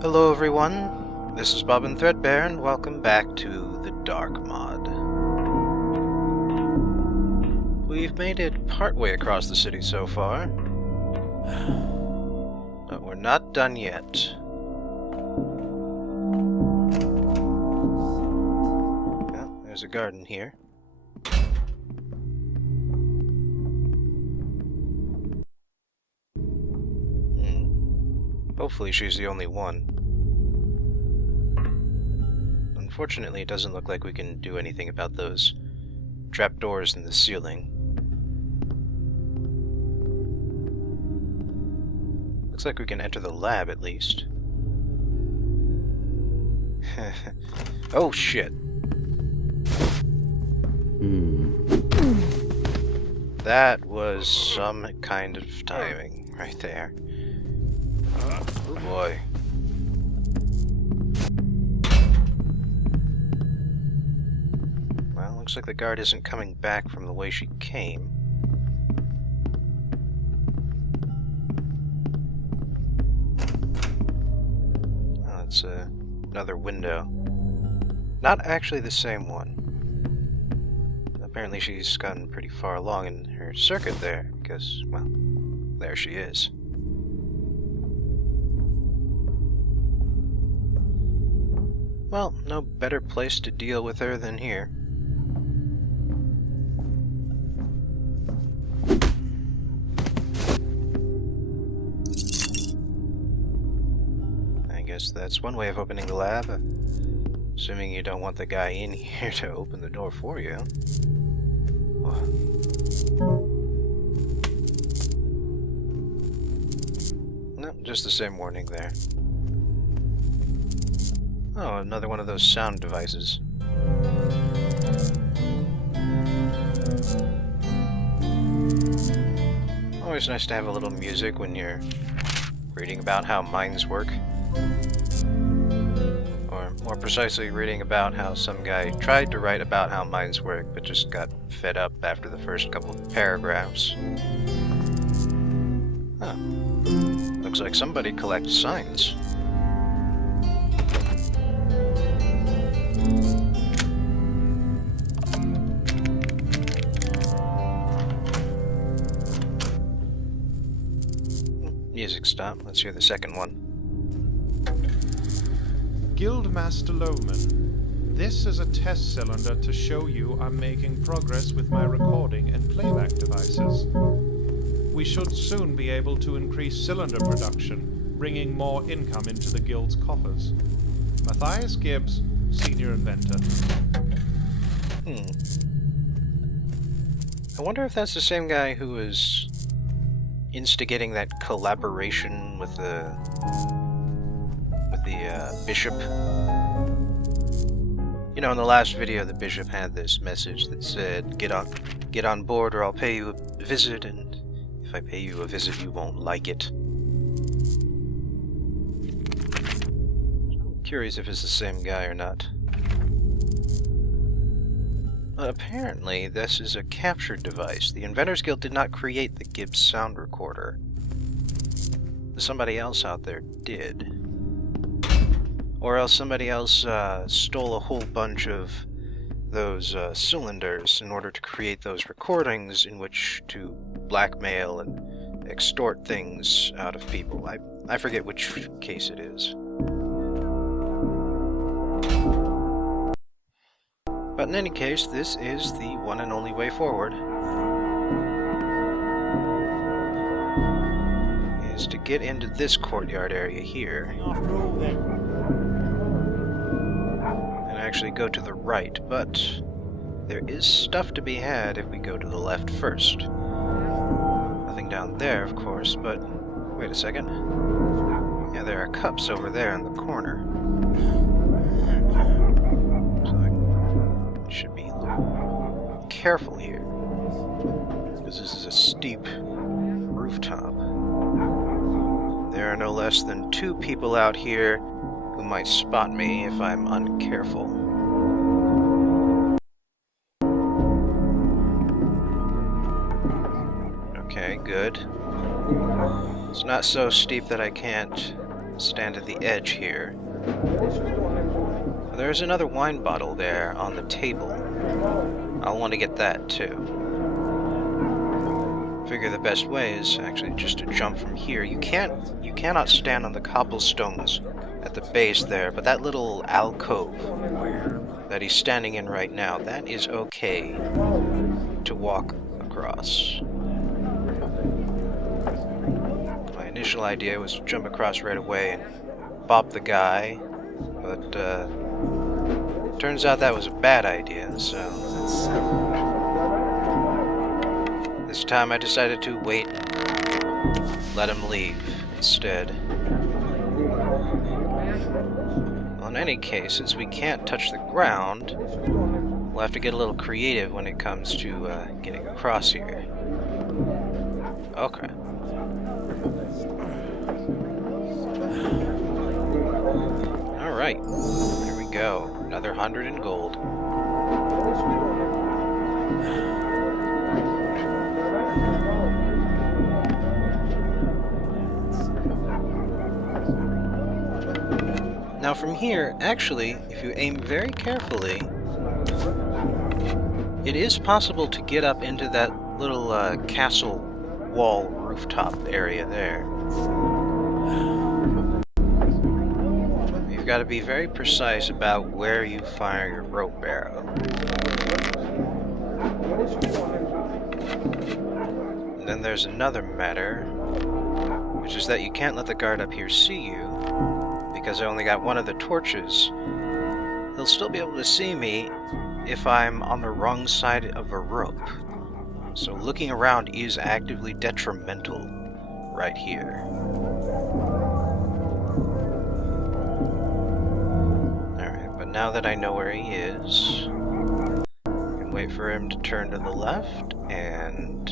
Hello everyone, this is Bob and Threadbare, and welcome back to the Dark Mod. We've made it partway across the city so far, but we're not done yet. Well, there's a garden here. Hopefully she's the only one. Unfortunately, it doesn't look like we can do anything about those trapdoors in the ceiling. Looks like we can enter the lab, at least. Oh, shit. That was some kind of timing right there. Oh boy. Well, looks like the guard isn't coming back from the way she came. Oh, it's another window. Not actually the same one. Apparently she's gotten pretty far along in her circuit there, because, well, there she is. Well, no better place to deal with her than here. I guess that's one way of opening the lab, assuming you don't want the guy in here to open the door for you. No, just the same warning there. Oh, another one of those sound devices. Always nice to have a little music when you're reading about how minds work. Or more precisely, reading about how some guy tried to write about how minds work, but just got fed up after the first couple of paragraphs. Huh. Looks like somebody collects signs. Music stop. Let's hear the second one. Guildmaster Lowman, this is a test cylinder to show you I'm making progress with my recording and playback devices. We should soon be able to increase cylinder production, bringing more income into the Guild's coffers. Matthias Gibbs, Senior Inventor. I wonder if that's the same guy who was instigating that collaboration with the bishop. You know, in the last video, the bishop had this message that said, "Get on board, or I'll pay you a visit, and if I pay you a visit, you won't like it." I'm curious if it's the same guy or not. Apparently, this is a captured device. The Inventors Guild did not create the Gibbs sound recorder. Somebody else out there did. Or else somebody else stole a whole bunch of those cylinders in order to create those recordings in which to blackmail and extort things out of people. I forget which case it is. But in any case, this is the one and only way forward. Is to get into this courtyard area here. And actually go to the right, but there is stuff to be had if we go to the left first. Nothing down there, of course, but wait a second. Yeah, there are cups over there in the corner. Should be careful here, because this is a steep rooftop. There are no less than 2 people out here who might spot me if I'm uncareful. Okay, good. It's not so steep that I can't stand at the edge here. There's another wine bottle there on the table. I'll want to get that too. Figure the best way is actually just to jump from here. You cannot stand on the cobblestones at the base there, but that little alcove that he's standing in right now, that is okay to walk across. My initial idea was to jump across right away and bop the guy, but turns out that was a bad idea, so this time I decided to wait and let him leave instead. Well, in any case, since we can't touch the ground, we'll have to get a little creative when it comes to getting across here. Okay. Alright, here we go. Another 100 in gold. Now from here, actually, if you aim very carefully, it is possible to get up into that little castle wall rooftop area there. You've got to be very precise about where you fire your rope arrow. And then there's another matter, which is that you can't let the guard up here see you, because I only got one of the torches. He'll still be able to see me if I'm on the wrong side of a rope. So looking around is actively detrimental right here. Alright, but now that I know where he is, I can wait for him to turn to the left and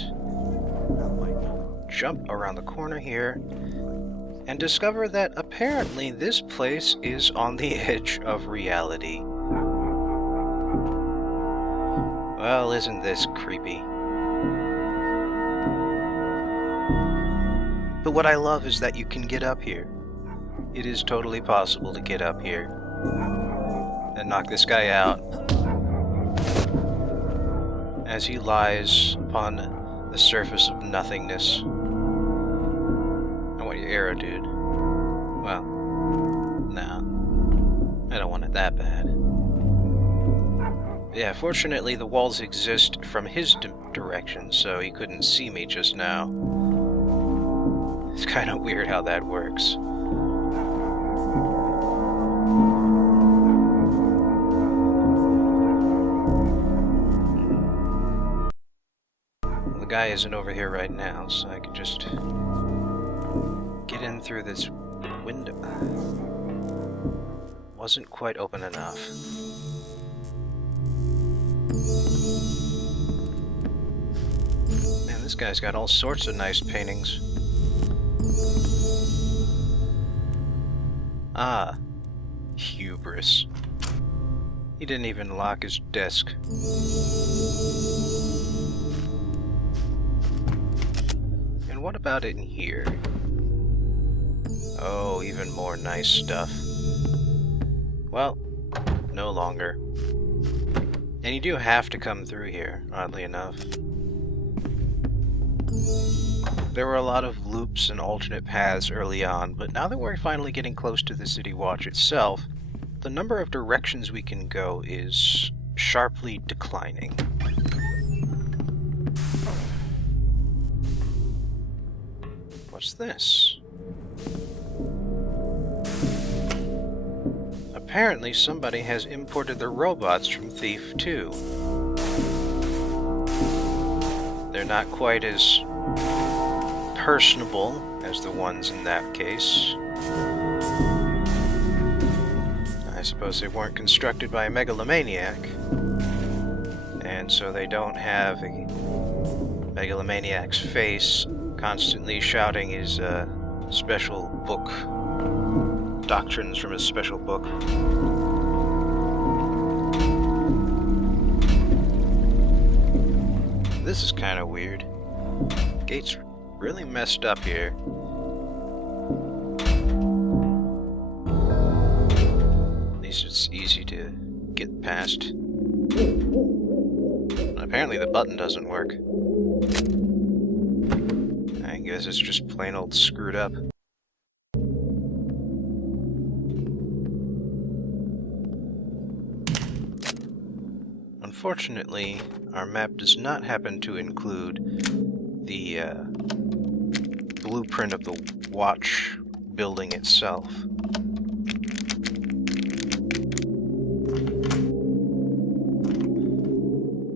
jump around the corner here and discover that apparently this place is on the edge of reality. Well, isn't this creepy? But what I love is that you can get up here. It is totally possible to get up here and knock this guy out as he lies upon the surface of nothingness. I want your arrow, dude. Well, no. I don't want it that bad. Yeah, fortunately the walls exist from his direction, so he couldn't see me just now. It's kind of weird how that works. Well, the guy isn't over here right now, so I can just get in through this window. Wasn't quite open enough. Man, this guy's got all sorts of nice paintings. Ah, hubris. He didn't even lock his desk. And what about in here? Oh, even more nice stuff. Well, no longer. And you do have to come through here, oddly enough. There were a lot of loops and alternate paths early on, but now that we're finally getting close to the City Watch itself, the number of directions we can go is sharply declining. What's this? Apparently somebody has imported the robots from Thief 2. They're not quite as personable as the ones in that case. I suppose they weren't constructed by a megalomaniac, and so they don't have a megalomaniac's face constantly shouting his special book, doctrines from his special book. This is kind of weird. Gate's really messed up here. least it's easy to get past. Apparently the button doesn't work. I guess it's just plain old screwed up. Unfortunately, our map does not happen to include the blueprint of the watch building itself.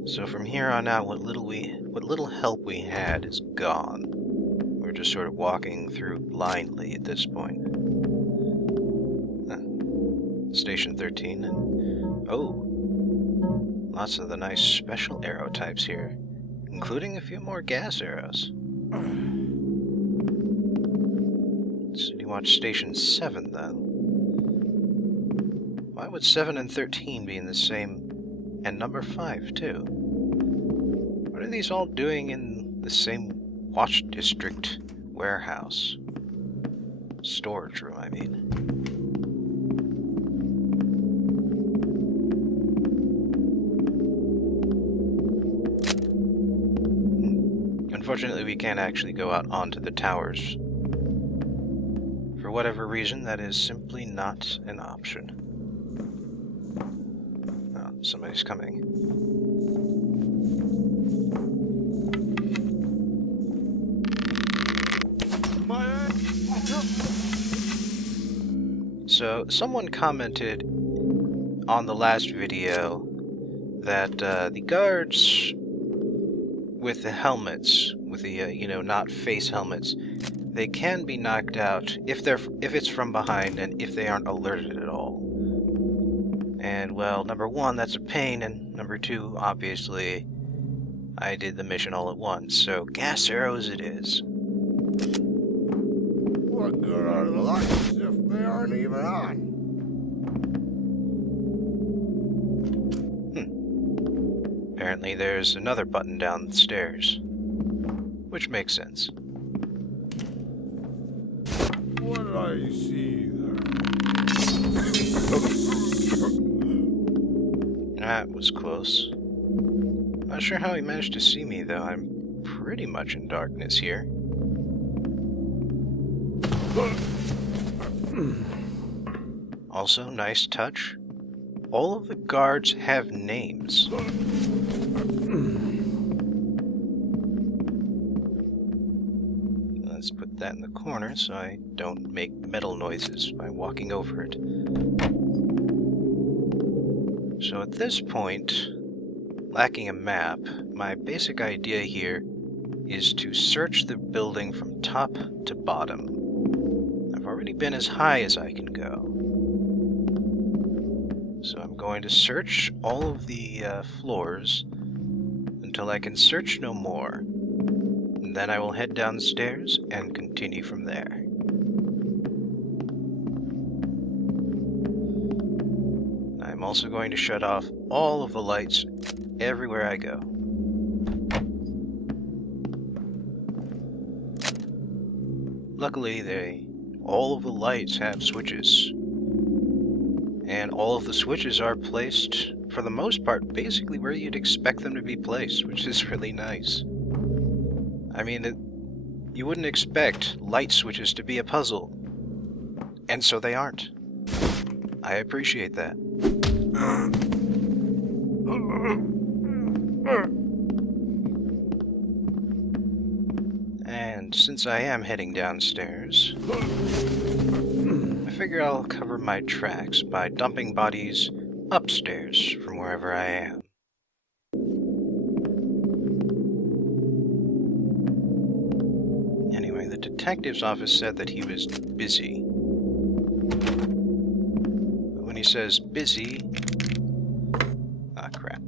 So from here on out, what little help we had is gone. We're just sort of walking through blindly at this point. Station 13, and oh, lots of the nice special arrow types here, including a few more gas arrows. City Watch Station 7, though. Why would 7 and 13 be in the same, and number 5, too? What are these all doing in the same watch district warehouse? Storage room, I mean. Unfortunately, we can't actually go out onto the towers. For whatever reason, that is simply not an option. Oh, somebody's coming. So, someone commented on the last video that the guards with the helmets, with the, not face helmets, they can be knocked out if it's from behind and if they aren't alerted at all. And, well, number one, that's a pain, and number two, obviously, I did the mission all at once, so gas arrows it is. What good are the lights if they aren't even on? Apparently there's another button downstairs, which makes sense. What did I see there? That was close. Not sure how he managed to see me, though. I'm pretty much in darkness here. Also, nice touch. All of the guards have names. Let's put that in the corner so I don't make metal noises by walking over it. So at this point, lacking a map, my basic idea here is to search the building from top to bottom. I've already been as high as I can go. So I'm going to search all of the floors until I can search no more. And then I will head downstairs and continue from there. I'm also going to shut off all of the lights everywhere I go. Luckily, all of the lights have switches. And all of the switches are placed, for the most part, basically where you'd expect them to be placed, which is really nice. I mean, you wouldn't expect light switches to be a puzzle. And so they aren't. I appreciate that. And since I am heading downstairs, I figure I'll cover my tracks by dumping bodies upstairs from wherever I am. Anyway, the detective's office said that he was busy. But when he says busy... Ah, crap.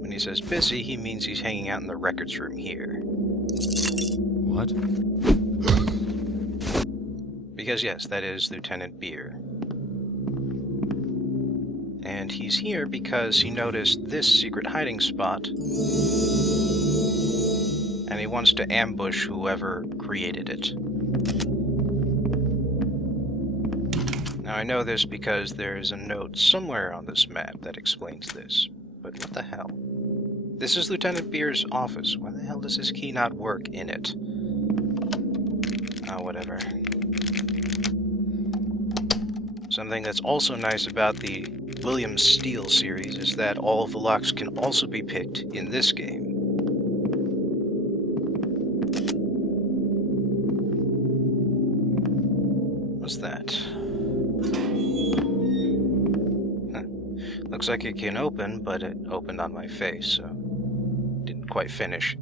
When he says busy, he means he's hanging out in the records room here. What? Because yes, that is Lieutenant Beer. And he's here because he noticed this secret hiding spot and he wants to ambush whoever created it. Now I know this because there's a note somewhere on this map that explains this, but what the hell? This is Lieutenant Beer's office. Why the hell does his key not work in it? Oh, whatever. Something that's also nice about the William Steele series is that all of the locks can also be picked in this game. What's that? Huh. Looks like it can open, but it opened on my face, so didn't quite finish.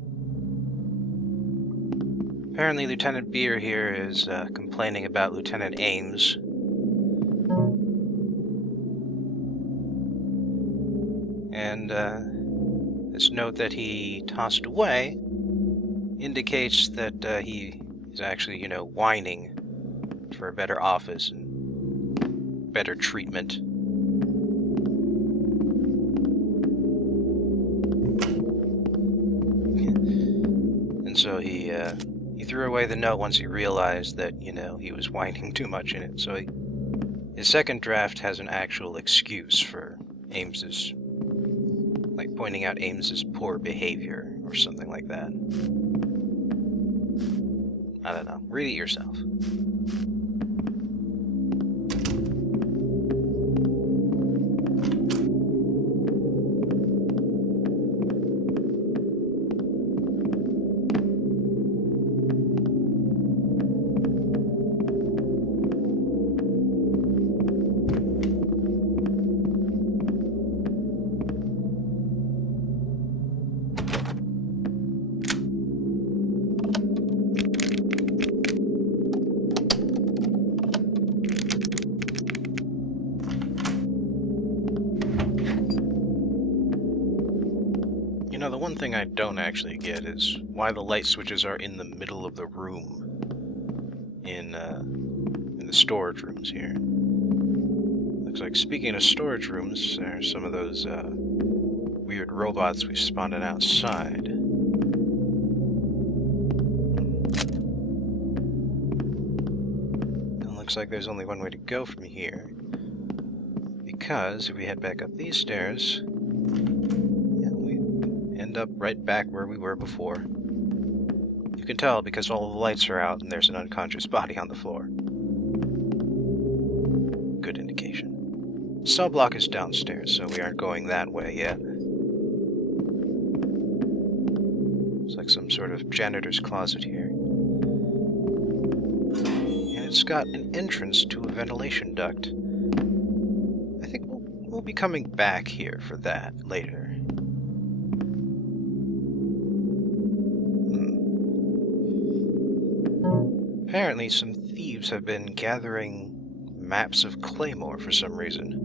Apparently Lieutenant Beer here is complaining about Lieutenant Ames. And this note that he tossed away indicates that he is actually, whining for a better office and better treatment. And so he threw away the note once he realized that, he was whining too much in it. So his second draft has an actual excuse for Ames's, like pointing out Ames's poor behavior or something like that. I don't know. Read it yourself. The one thing I don't actually get is why the light switches are in the middle of the room in the storage rooms here. Looks like, speaking of storage rooms, there's some of those weird robots we spawned outside. It looks like there's only one way to go from here, because if we head back up these stairs, end up right back where we were before. You can tell because all the lights are out and there's an unconscious body on the floor. Good indication. Cell block is downstairs, so we aren't going that way yet. It's like some sort of janitor's closet here. And it's got an entrance to a ventilation duct. I think we'll be coming back here for that later. Apparently, some thieves have been gathering maps of Claymore for some reason.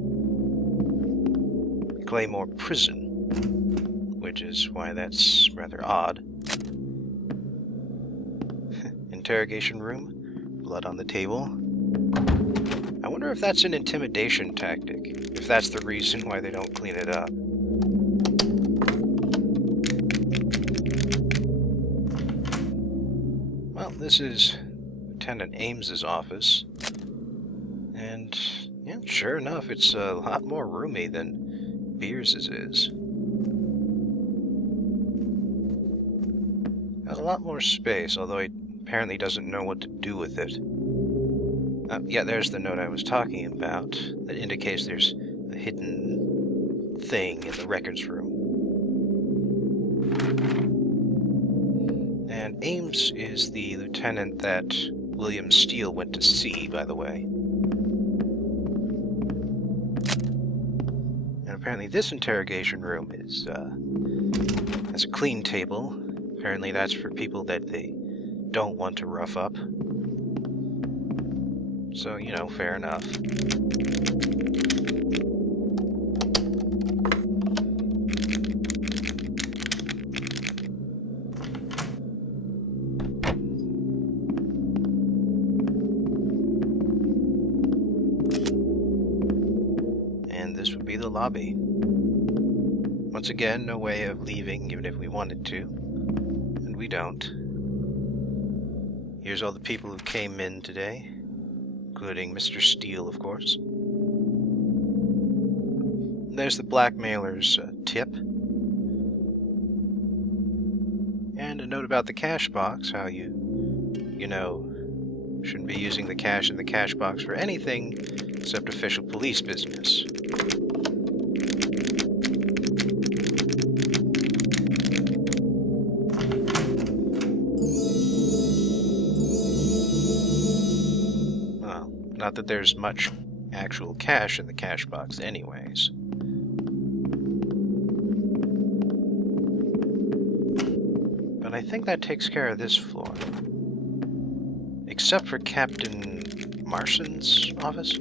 Claymore Prison, which is why that's rather odd. Interrogation room, blood on the table. I wonder if that's an intimidation tactic, if that's the reason why they don't clean it up. Well, this is Lieutenant Ames's office, and yeah, sure enough, it's a lot more roomy than Beers's is. Got a lot more space, although he apparently doesn't know what to do with it. Yeah, there's the note I was talking about that indicates there's a hidden thing in the records room. And Ames is the lieutenant that William Steele went to see, by the way. And apparently this interrogation room has a clean table. Apparently that's for people that they don't want to rough up. So, fair enough. The lobby. Once again, no way of leaving even if we wanted to. And And we don't. Here's all the people who came in today, including Mr. Steele, of course. There's the blackmailer's tip. And a note about the cash box, how you know, shouldn't be using the cash in the cash box for anything except official police business. Well, not that there's much actual cash in the cash box anyways. But I think that takes care of this floor. Except for Captain Marston's office.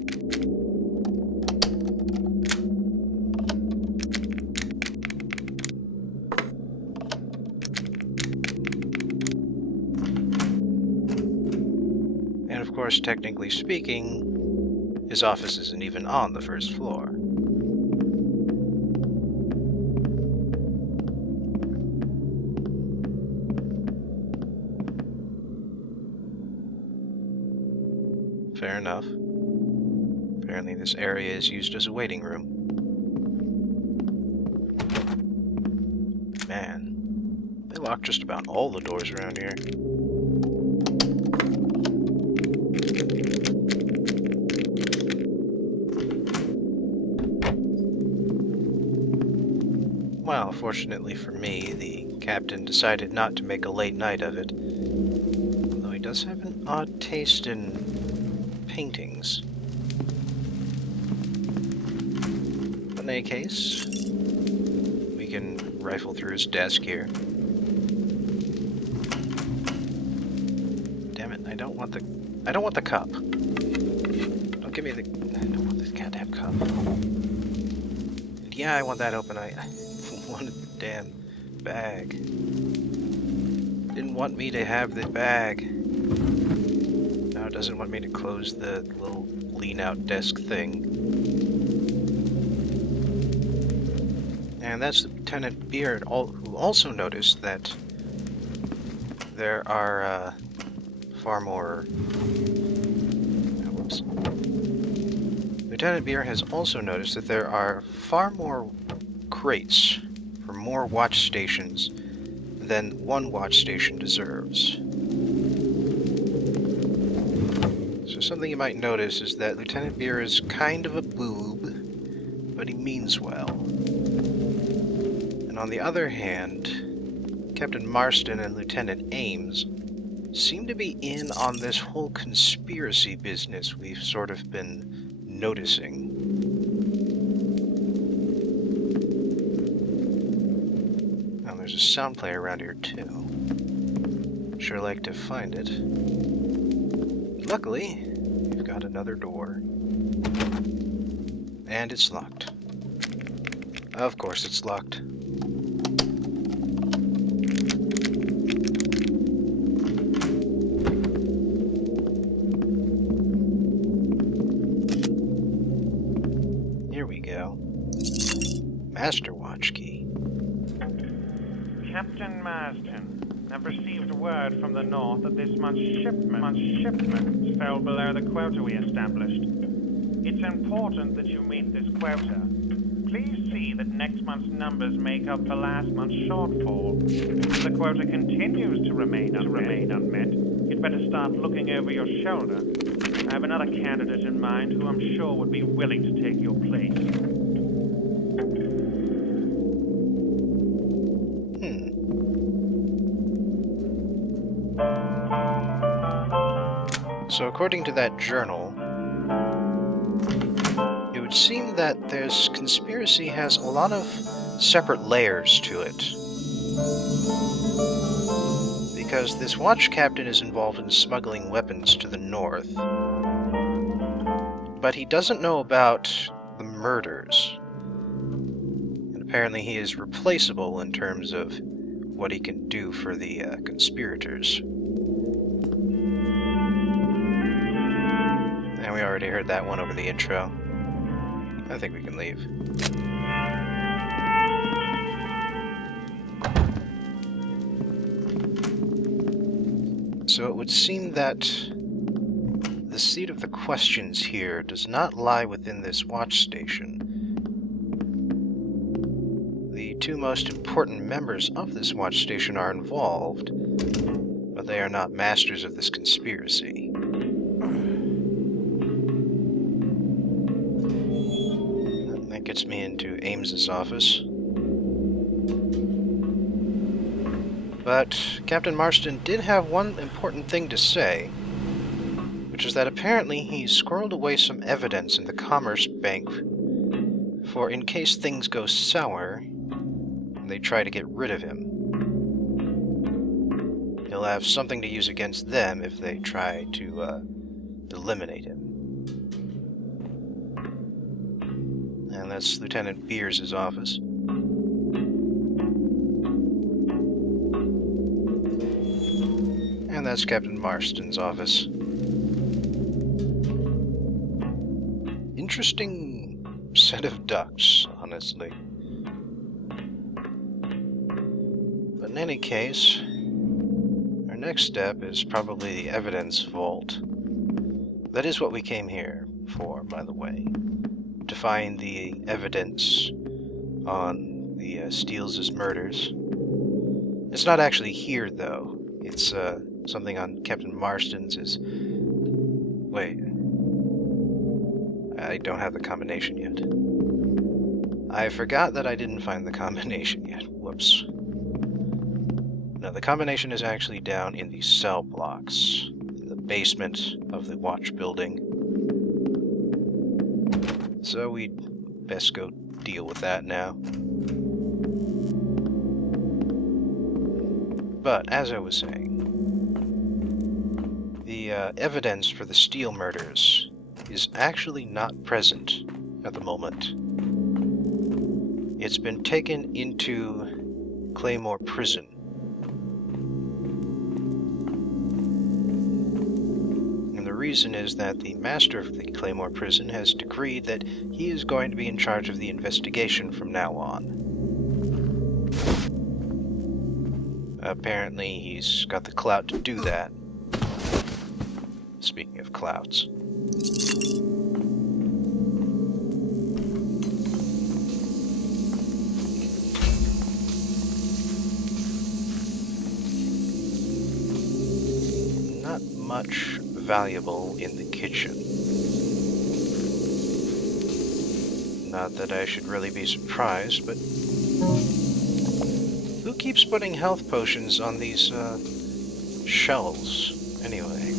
And of course, technically speaking, his office isn't even on the first floor. Fair enough. Apparently this area is used as a waiting room. Man, they lock just about all the doors around here. Well, fortunately for me, the captain decided not to make a late night of it. Although he does have an odd taste in paintings. In any case, we can rifle through his desk here. Damn it, I don't want the cup. Don't give me I don't want this goddamn cup. And yeah, I want that open. I wanted the damn bag. Didn't want me to have the bag. Now it doesn't want me to close the little lean-out desk thing. And that's Lieutenant Beard, who also noticed that there are far more... whoops. Lieutenant Beard has also noticed that there are far more crates for more watch stations than one watch station deserves. So something you might notice is that Lieutenant Beer is kind of a boob, but he means well. And on the other hand, Captain Marston and Lieutenant Ames seem to be in on this whole conspiracy business we've sort of been noticing. Now there's a sound player around here too. Sure like to find it. Luckily, we've got another door. And it's locked. Of course it's locked. Here we go. Master watch key. Captain Marston, I've received word from the north that this month's shipments fell below the quota we established. It's important that you meet this quota. Please see that next month's numbers make up for last month's shortfall. If the quota continues to remain unmet, you'd better start looking over your shoulder. I have another candidate in mind who I'm sure would be willing to take your place. So according to that journal, it would seem that this conspiracy has a lot of separate layers to it. Because this watch captain is involved in smuggling weapons to the north. But he doesn't know about the murders. And apparently he is replaceable in terms of what he can do for the conspirators. And we already heard that one over the intro. I think we can leave. So it would seem that the seat of the questions here does not lie within this watch station. The two most important members of this watch station are involved, but they are not masters of this conspiracy. That gets me into Ames's office. But Captain Marston did have one important thing to say, which is that apparently he squirreled away some evidence in the Commerce Bank for in case things go sour and they try to get rid of him. He'll have something to use against them if they try to eliminate him. And that's Lieutenant Beers' office. And that's Captain Marston's office. Interesting set of ducks, honestly. But in any case, our next step is probably the evidence vault. That is what we came here for, by the way. To find the evidence on the Steels' murders. It's not actually here, though. It's something on Captain Marston's is... Wait. I don't have the combination yet. I forgot that I didn't find the combination yet. Whoops. No, the combination is actually down in the cell blocks, in the basement of the watch building. So we'd best go deal with that now. But, as I was saying, the evidence for the Steele murders is actually not present at the moment. It's been taken into Claymore Prison. And the reason is that the master of the Claymore Prison has decreed that he is going to be in charge of the investigation from now on. Apparently, he's got the clout to do that. Speaking of clouts. Not much valuable in the kitchen. Not that I should really be surprised, but... Who keeps putting health potions on these, shelves, anyway?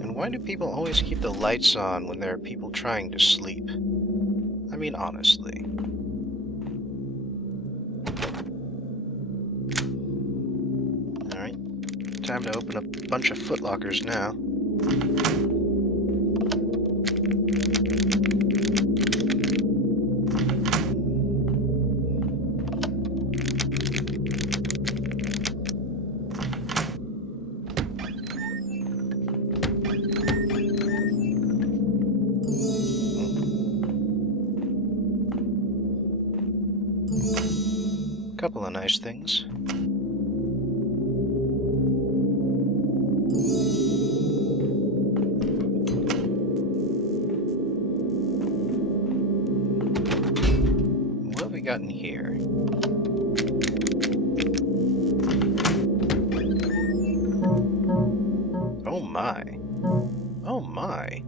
And why do people always keep the lights on when there are people trying to sleep? I mean, honestly. Time to open a bunch of footlockers now. Couple of nice things. Gotten here. Oh my. Oh my.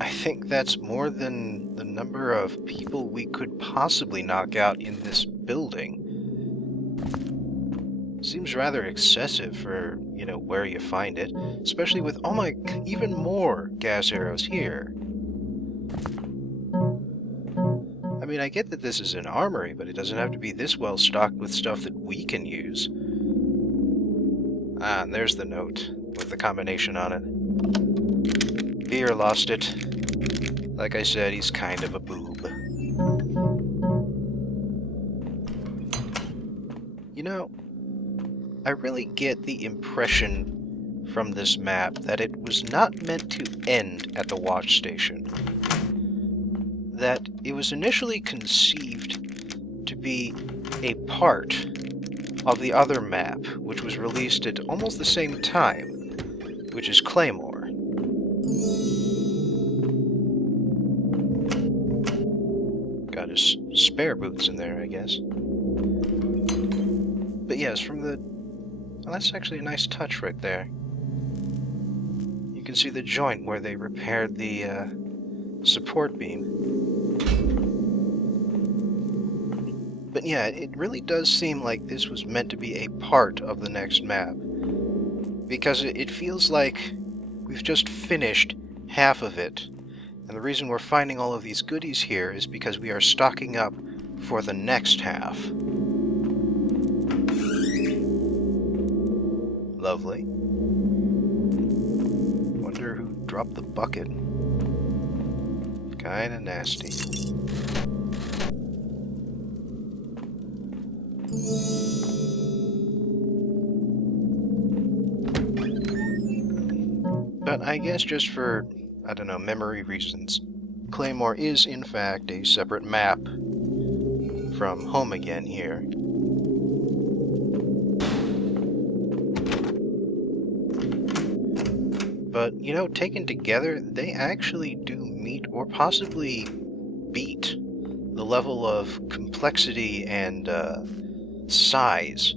I think that's more than the number of people we could possibly knock out in this building. Seems rather excessive for, where you find it, especially with, oh my, even more gas arrows here. I mean, I get that this is an armory, but it doesn't have to be this well stocked with stuff that we can use. Ah, and there's the note, with the combination on it. Beer lost it. Like I said, he's kind of a boob. I really get the impression from this map that it was not meant to end at the watch station. That it was initially conceived to be a part of the other map, which was released at almost the same time, which is Claymore. Got his spare boots in there, I guess. But yes, from the... Well, that's actually a nice touch right there. You can see the joint where they repaired the support beam. But yeah, it really does seem like this was meant to be a part of the next map. Because it feels like we've just finished half of it. And the reason we're finding all of these goodies here is because we are stocking up for the next half. Lovely. Wonder who dropped the bucket. Kinda nasty. But I guess just for, I don't know, memory reasons, Claymore is in fact a separate map from Home Again here. But, you know, taken together, they actually do meet or possibly beat the level of complexity and size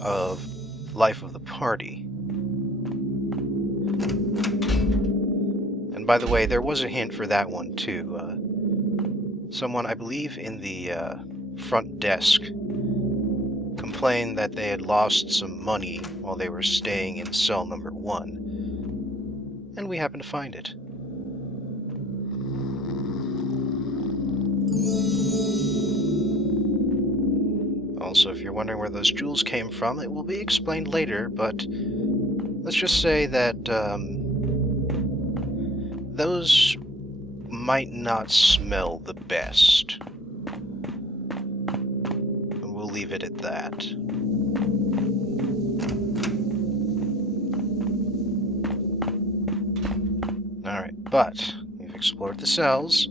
of Life of the Party. And by the way, there was a hint for that one too. Someone, I believe in the front desk, complained that they had lost some money while they were staying in cell number 1. And we happened to find it. Also, if you're wondering where those jewels came from, it will be explained later, but let's just say that those might not smell the best. We'll leave it at that. Alright, but we've explored the cells,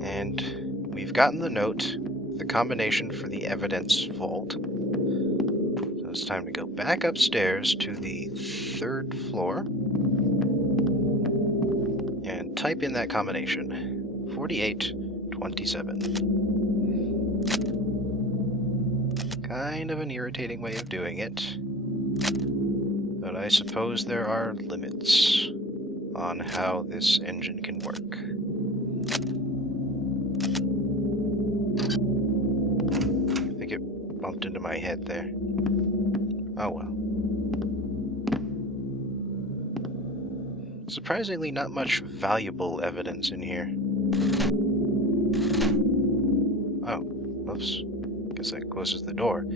and we've gotten the note, the combination for the evidence vault. So it's time to go back upstairs to the 3rd floor and type in that combination, 4827. Kind of an irritating way of doing it, but I suppose there are limits on how this engine can work. I think it bumped into my head there. Oh well. Surprisingly, not much valuable evidence in here. Oh, whoops. Guess that closes the door.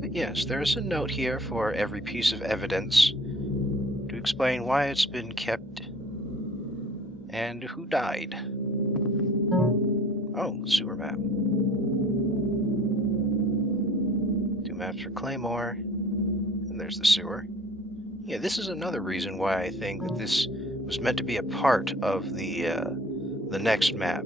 But yes, there is a note here for every piece of evidence to explain why it's been kept and who died. Oh, sewer map. 2 maps for Claymore, and there's the sewer. Yeah, this is another reason why I think that this was meant to be a part of the next map.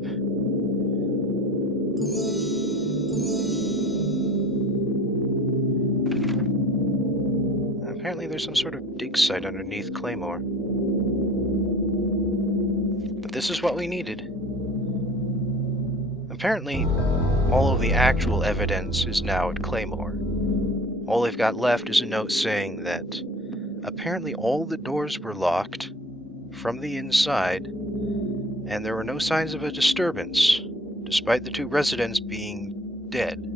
Apparently there's some sort of dig site underneath Claymore. But this is what we needed. Apparently, all of the actual evidence is now at Claymore. All they've got left is a note saying that apparently all the doors were locked from the inside, and there were no signs of a disturbance, despite the 2 residents being dead.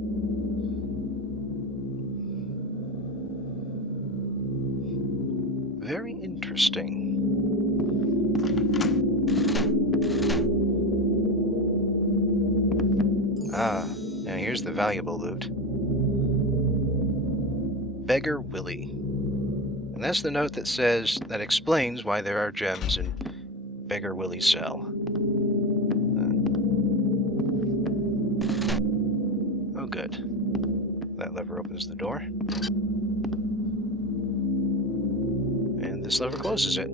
Very interesting. Ah, now here's the valuable loot. Beggar Willie. And that's the note that explains why there are gems in Beggar Willie's cell. Oh, good. That lever opens the door. And this lever closes it.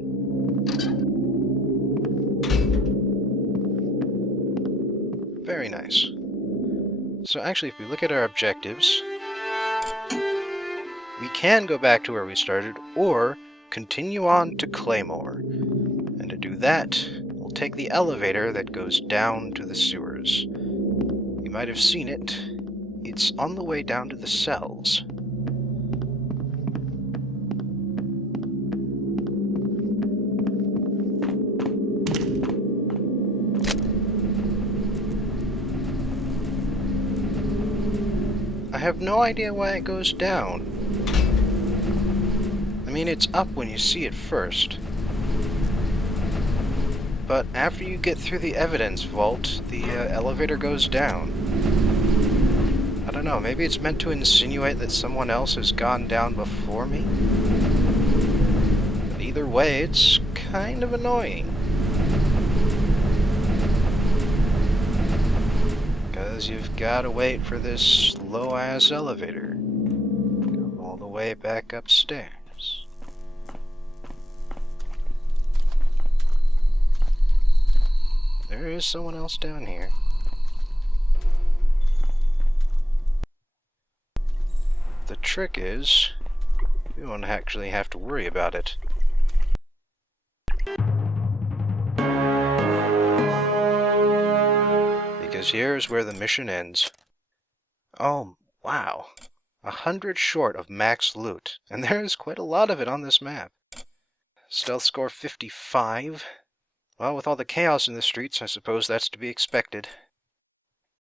Very nice. So actually, if we look at our objectives, we can go back to where we started, or continue on to Claymore. And to do that, we'll take the elevator that goes down to the sewers. You might have seen it. It's on the way down to the cells. I have no idea why it goes down. I mean, it's up when you see it first. But after you get through the evidence vault, the elevator goes down. I don't know, maybe it's meant to insinuate that someone else has gone down before me? But either way, it's kind of annoying. Because you've got to wait for this slow-ass elevator. Come all the way back upstairs. There is someone else down here. The trick is, we won't actually have to worry about it. Because here's where the mission ends. Oh, wow. 100 short of max loot, and there's quite a lot of it on this map. Stealth score 55. Well, with all the chaos in the streets, I suppose that's to be expected.